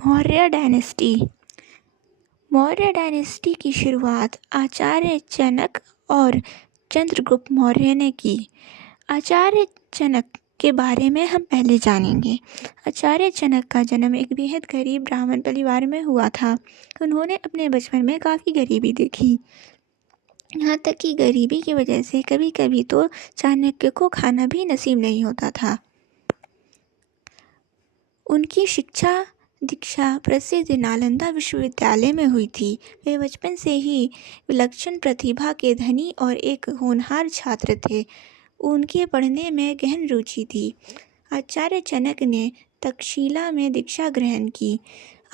Maurya dynasty. Maurya dynasty की शुरुआत आचार्य चाणक्य और चंद्रगुप्त मौर्य ने की। आचार्य चाणक्य के बारे में हम पहले जानेंगे। आचार्य चाणक्य का जन्म एक बेहद गरीब ब्राह्मण परिवार में हुआ था। उन्होंने अपने बचपन में काफ़ी गरीबी देखी, यहाँ तक कि गरीबी की वजह से कभी कभी तो चाणक्य को खाना भी नसीब नहीं होता था। उनकी शिक्षा दीक्षा प्रसिद्ध नालंदा विश्वविद्यालय में हुई थी। वे बचपन से ही विलक्षण प्रतिभा के धनी और एक होनहार छात्र थे। उनके पढ़ने में गहन रुचि थी। आचार्य चाणक्य ने तक्षशिला में दीक्षा ग्रहण की।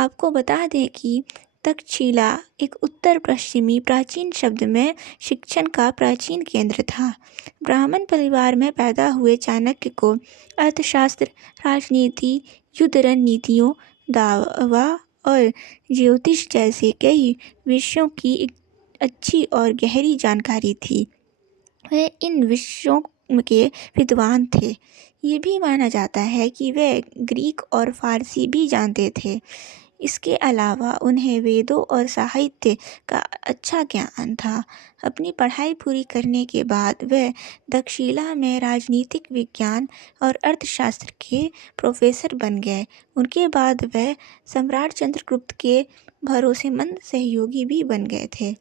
आपको बता दें कि तक्षशिला एक उत्तर पश्चिमी प्राचीन शब्द में शिक्षण का प्राचीन केंद्र था। ब्राह्मण परिवार में पैदा हुए चाणक्य को अर्थशास्त्र, राजनीति, युद्ध रणनीतियों, दावा और ज्योतिष जैसे कई विषयों की एक अच्छी और गहरी जानकारी थी। वे इन विषयों के विद्वान थे। ये भी माना जाता है कि वे ग्रीक और फारसी भी जानते थे। इसके अलावा उन्हें वेदों और साहित्य का अच्छा ज्ञान था। अपनी पढ़ाई पूरी करने के बाद वे तक्षशिला में राजनीतिक विज्ञान और अर्थशास्त्र के प्रोफेसर बन गए। उनके बाद वे सम्राट चंद्रगुप्त के भरोसेमंद सहयोगी भी बन गए थे।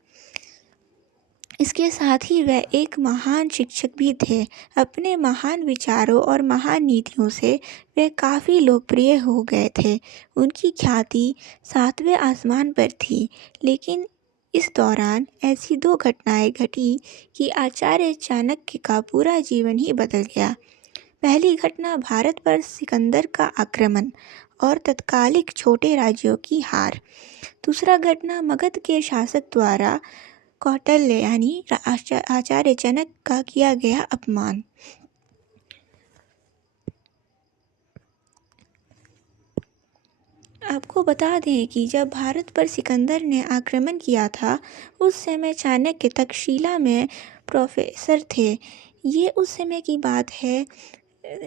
इसके साथ ही वे एक महान शिक्षक भी थे। अपने महान विचारों और महान नीतियों से वे काफ़ी लोकप्रिय हो गए थे। उनकी ख्याति सातवें आसमान पर थी। लेकिन इस दौरान ऐसी दो घटनाएं घटी कि आचार्य चाणक्य का पूरा जीवन ही बदल गया। पहली घटना भारत पर सिकंदर का आक्रमण और तत्कालिक छोटे राज्यों की हार। दूसरा घटना मगध के शासक द्वारा कौटिल्य यानी आचार्य चाणक्य का किया गया अपमान। आपको बता दें कि जब भारत पर सिकंदर ने आक्रमण किया था, उस समय चाणक्य तक्षशिला में प्रोफेसर थे। ये उस समय की बात है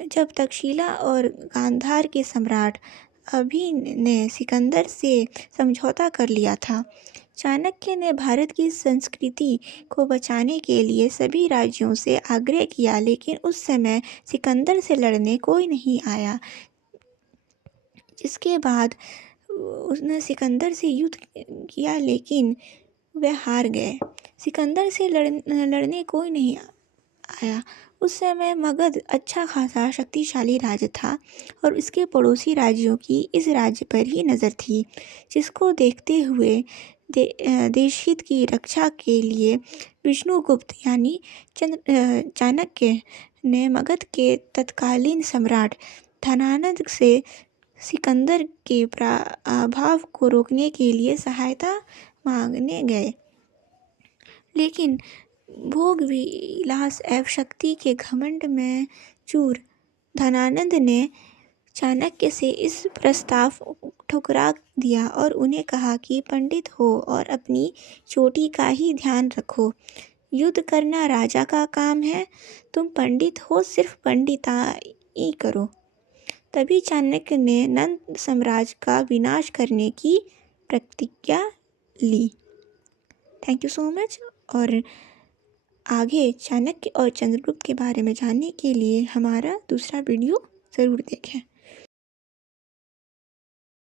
जब तक्षशिला और गांधार के सम्राट अभि ने सिकंदर से समझौता कर लिया था। चाणक्य ने भारत की संस्कृति को बचाने के लिए सभी राज्यों से आग्रह किया, लेकिन उस समय सिकंदर से लड़ने कोई नहीं आया। जिसके बाद उसने सिकंदर से युद्ध किया, लेकिन वे हार गए। सिकंदर से लड़ने कोई नहीं आया। उस समय मगध अच्छा खासा शक्तिशाली राज्य था और इसके पड़ोसी राज्यों की इस राज्य पर ही नज़र थी, जिसको देखते हुए देशहित की रक्षा के लिए विष्णुगुप्त यानी चाणक्य ने मगध के तत्कालीन सम्राट धनानंद से सिकंदर के प्रभाव को रोकने के लिए सहायता मांगने गए। लेकिन भोग विलास एवं शक्ति के घमंड में चूर धनानंद ने चाणक्य से इस प्रस्ताव को ठुकरा दिया और उन्हें कहा कि पंडित हो और अपनी चोटी का ही ध्यान रखो। युद्ध करना राजा का काम है, तुम पंडित हो, सिर्फ पंडिताई करो। तभी चाणक्य ने नंद साम्राज्य का विनाश करने की प्रतिज्ञा ली। Thank you so much. और आगे चाणक्य और चंद्रगुप्त के बारे में जानने के लिए हमारा दूसरा वीडियो ज़रूर देखें।